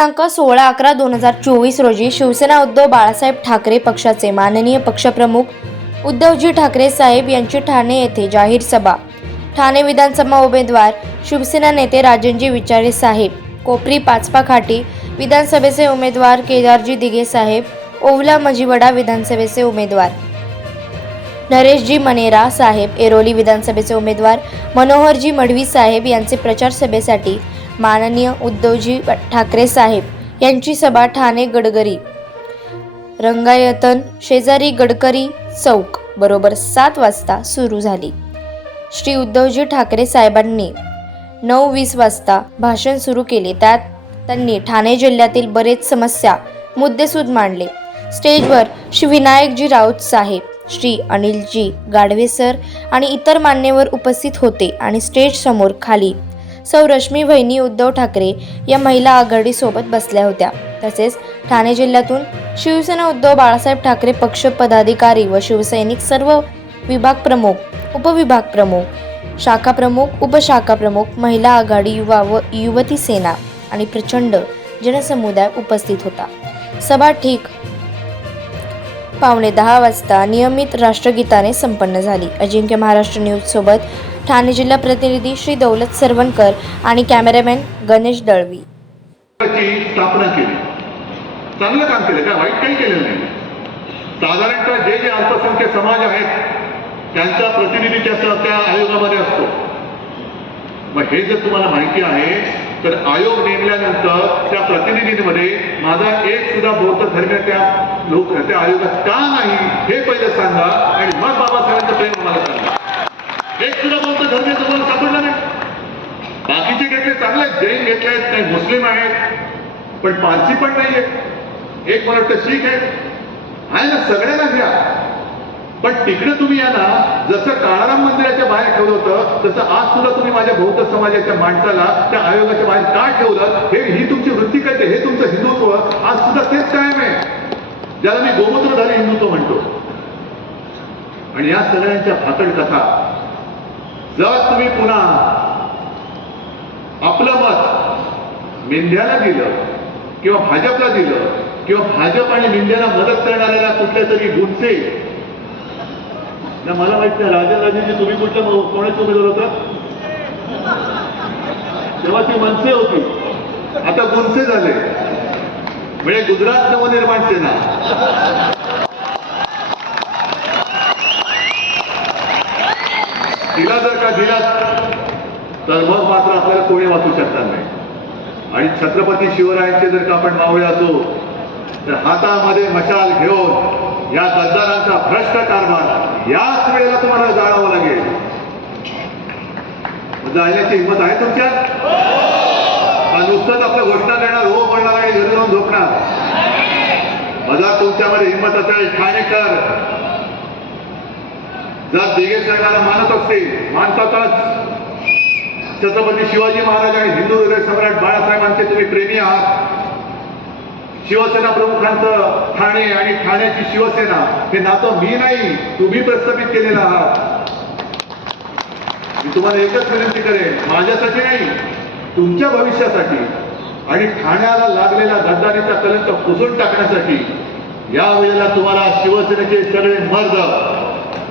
दिनांक सोळा अकरा दोन हजार चोवीस रोजी शिवसेना उद्धव बाळासाहेब ठाकरे पक्षाचे माननीय पक्षप्रमुख उद्धवजी ठाकरे साहेब यांची ठाणे येथे जाहीर सभा. ठाणे विधानसभा उमेदवार शिवसेना नेते राजनजी विचारे साहेब कोपरी पाचपा खाटी विधानसभेचे उमेदवार केदारजी दिघे साहेब ओवला मजीवडा विधानसभेचे उमेदवार. नरेशजी मनेरा साहेब एरोली विधानसभेचे उमेदवार मनोहरजी मडवी साहेब यांचे प्रचार सभेसाठी माननीय उद्धवजी ठाकरे साहेब यांची सभा ठाणे गडगरी. रंगायतन शेजारी गडकरी चौक बरोबर सात वाजता सुरू झाली. श्री उद्धवजी ठाकरे साहेबांनी नऊ वीस वाजता भाषण सुरू केले. त्यात त्यांनी ठाणे जिल्ह्यातील बरेच समस्या मुद्देसूद मांडले. स्टेजवर श्री विनायकजी राऊत साहेब श्री अनिलजी गाडवे सर आणि इतर मान्यवर उपस्थित होते आणि स्टेज समोर खाली सौ रश्मी वहिनी उद्धव ठाकरे या महिला आघाडीसोबत बसल्या होत्या. तसेच ठाणे जिल्ह्यातून शिवसेना उद्धव बाळासाहेब ठाकरे पक्ष पदाधिकारी व शिवसैनिक सर्व विभाग प्रमुख उपविभाग प्रमुख शाखा प्रमुख उपशाखा प्रमुख महिला आघाडी युवा व युवती सेना आणि प्रचंड जनसमुदाय उपस्थित होता. सभा ठीक पावणे दहा वाजता नियमित राष्ट्रगीताने संपन्न झाली. अजिंक्य महाराष्ट्र न्यूज सोबत ठाणे जिल्हा प्रतिनिधी श्री दौलत सरवणकर आणि कॅमेरामॅन गणेश दळवी. स्थापना केली. चांगलं काम केलं. काय? वाईट काही केलं नाही. साधारणतः जे जे अल्पसंख्य समाज आहेत त्यांचा प्रतिनिधी त्या त्या आयोगामध्ये असतो. मग हे जर तुम्हाला माहिती आहे तर आयोग नेमल्यानंतर त्या प्रतिनिधींमध्ये माझा एक सुद्धा बौद्ध धर्म त्या लोक त्या आयोगात का नाही हे पहिलं सांगा. आणि मग बाबासाहेबांचं प्रेम मला सांगा एक सुद्धा बौद्ध धर्म तुम्हाला सापडला नाही बाकीचे घेतले चांगले आहेत जैन काही मुस्लिम आहेत पण पारसी पण नाहीये. एक मला वाटतं शीख आहे. आहे ना सगळ्यांना घ्या. पण तिकडे तुम्ही या ना जसं काळाराम मंदिराच्या बाहेर ठेवलं होतं तसं आज सुद्धा तुम्ही माझ्या बौद्ध समाजाच्या माणसाला त्या आयोगाच्या बाहेर का ठेवलं. हे ही तुमची वृत्ती कळते हे तुमचं हिंदुत्व. आज सुद्धा तेच कायम आहे. ज्याला मी गोमूत्रधारी हिंदुत्व म्हणतो. आणि या सगळ्यांच्या भाकड कथा जर तुम्ही पुन्हा आपलं मत मेंढ्याला दिलं किंवा भाजपला दिलं किंवा भाजप आणि मेंढ्याला मदत करणाऱ्याला कुठल्या तरी गुंचे ना मला माहीत नाही राजा राजेजी तुम्ही कुठल्या म- कोणाचे उमेदवार होता? तेव्हा ती मनसे होती. आता गुंचे झाले. म्हणजे गुजरात नवनिर्माण सेना. तिला जर का दिला तर मग मात्र आपल्याला कोणी वाचू शकणार नाही. आणि छत्रपती शिवरायांचे जर का आपण मावळे असो तर हातामध्ये मशाल घेऊन या गद्दारांचा भ्रष्ट कारभार याच वेळेला तुम्हाला जाळावं लागेल जाण्याची हिंमत आहे तुमच्या? नुसतंच आपल्या घोषणा देणार हो बोलणार आणि घरी जाऊन झोपणार. मला तुमच्यामध्ये हिंमत असेल ठाणेकर जर दिगे सरकारला मानत असतील मानतातच. छत्रपती शिवाजी महाराज आणि हिंदू हृदय सम्राट बाळासाहेबांचे तुम्ही प्रेमी आहात. शिवसेना प्रमुखांचं ठाणे आणि ठाण्याची शिवसेना हे नातं मी नाही तुम्ही प्रस्थापित केलेलं आहात. मी तुम्हाला एकच विनंती करेन माझ्यासाठी नाही तुमच्या भविष्यासाठी आणि ठाण्याला लागलेला गद्दारीचा कलंक पुसून टाकण्यासाठी या वेळेला तुम्हाला शिवसेनेचे सगळे मर्द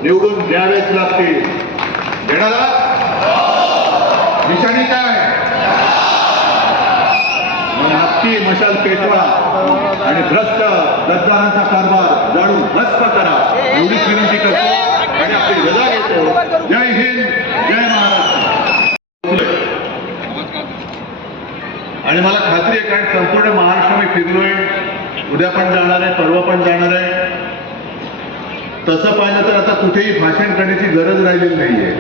निवडून द्यावेच लागतील. देणारा निशाणी काय नक्की मशाल पेटवा. आणि भ्रष्ट गद्दारांचा कारभार जाणून भस्म करा. एवढीच विनंती करतो आणि आपली रजा घेतो. जय हिंद जय महाराष्ट्र. आणि मला खात्री आहे कारण संपूर्ण महाराष्ट्र मी फिरलोय. उद्या पण जाणार आहे परवा पण जाणार आहे. तसं पाहिलं तर आता कुठेही भाषण करण्याची गरज राहिलेली नाहीये.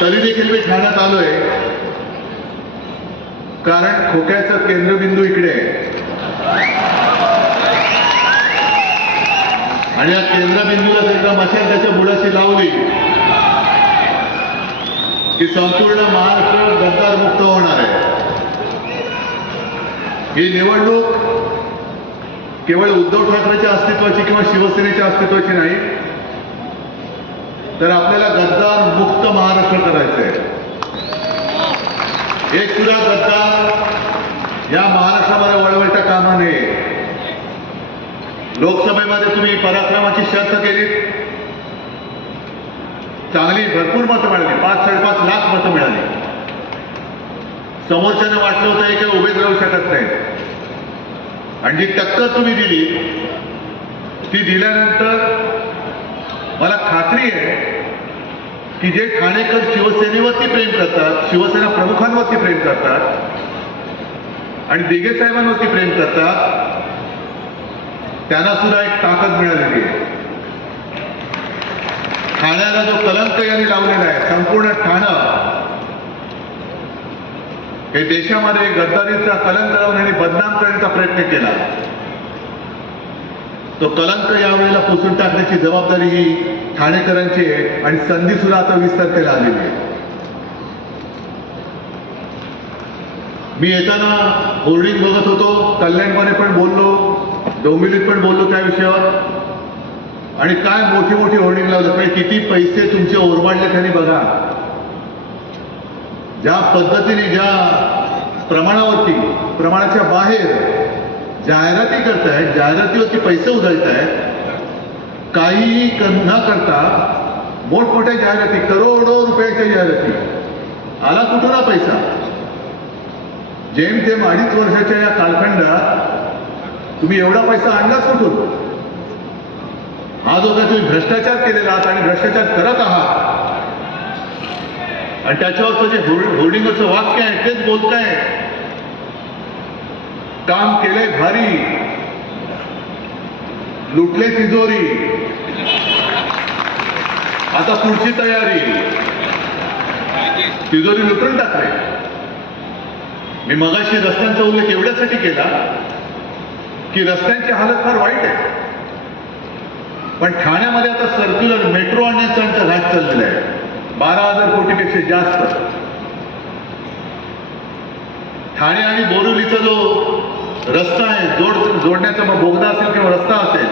तरी देखील मी ठाण्यात आलोय. कारण खोक्याचं केंद्रबिंदू इकडे आहे. आणि या केंद्रबिंदूला एका का मशाल त्याच्या बुडाशी लावली की संपूर्ण महाराष्ट्र गद्दार मुक्त होणार आहे. ही निवडणूक केवळ उद्धव ठाकरेच्या अस्तित्वाची किंवा शिवसेनेच्या अस्तित्वाची नाही तर आपल्याला गद्दार मुक्त महाराष्ट्र करायचं आहे एक सुद्धा गद्दार या महाराष्ट्रामध्ये वळवायच्या कामा नये लोकसभेमध्ये तुम्ही पराक्रमाची शर्त केली. चांगली भरपूर मतं मिळाली. पाच साडेपाच लाख मतं मिळाली. समोरच्यानं वाटलं होतं हे काही उभेच राहू शकत नाही. आणि जी टक्कर तुम्ही दिली ती दिल्यानंतर मला खात्री आहे की जे ठाणेकर शिवसेनेवरती प्रेम करतात शिवसेना प्रमुखांवरती प्रेम करतात आणि दिगे साहेबांवरती प्रेम करतात त्यांना सुद्धा एक ताकद मिळालेली आहे. ठाण्याला जो कलंक यांनी लावलेला आहे संपूर्ण ठाणं हे देशामध्ये गद्दारीचा कलंक लावून यांनी बदनाम करण्याचा प्रयत्न केला. तो कलंक यावेळेला पुसून टाकण्याची जबाबदारी ही ठाणेकरांची आहे आणि संधी सुद्धा आता वीस तारखेला आलेली आहे. मी येताना होर्डिंग बघत होतो कल्याणमध्ये पण बोललो डोंबिवलीत पण बोललो त्या विषयावर. आणि काय मोठी मोठी होर्डिंग लावलं म्हणजे किती पैसे तुमचे ओरबाडले त्यांनी बघा. ज्या पद्धतीने ज्या प्रमाणावरती प्रमाणाच्या बाहेर जाहिराती करतायत जाहिरातीवरती पैसे उधळतायत काहीही कर- न करता मोठमोठ्या जाहिराती करोडो रुपयाच्या जाहिराती. आला कुठून हा पैसा? जेमतेम अडीच वर्षाच्या या कालखंडात तुम्ही एवढा पैसा आणलाच कुठून? हा जो काही तुम्ही भ्रष्टाचार केलेला आहात आणि भ्रष्टाचार करत आहात आणि त्याच्यावर जे होर्डिंगचं वाक्य आहे तेच बोलताय काम केले भारी. लुटले तिजोरी. आता पुढची तयारी. तिजोरी लुटून टाकले. मी मगाशी रस्त्यांचा उल्लेख एवढ्यासाठी केला की रस्त्यांची हालत फार वाईट आहे. पण ठाण्यामध्ये आता सर्क्युलर मेट्रो आणण्याचा आमचा घाट चाललेला आहे. बारा हजार कोटीपेक्षा जास्त. ठाणे आणि बोरिवलीचा जो रस्ता आहे जोड जोडण्याचा मग बोगदा असेल किंवा रस्ता असेल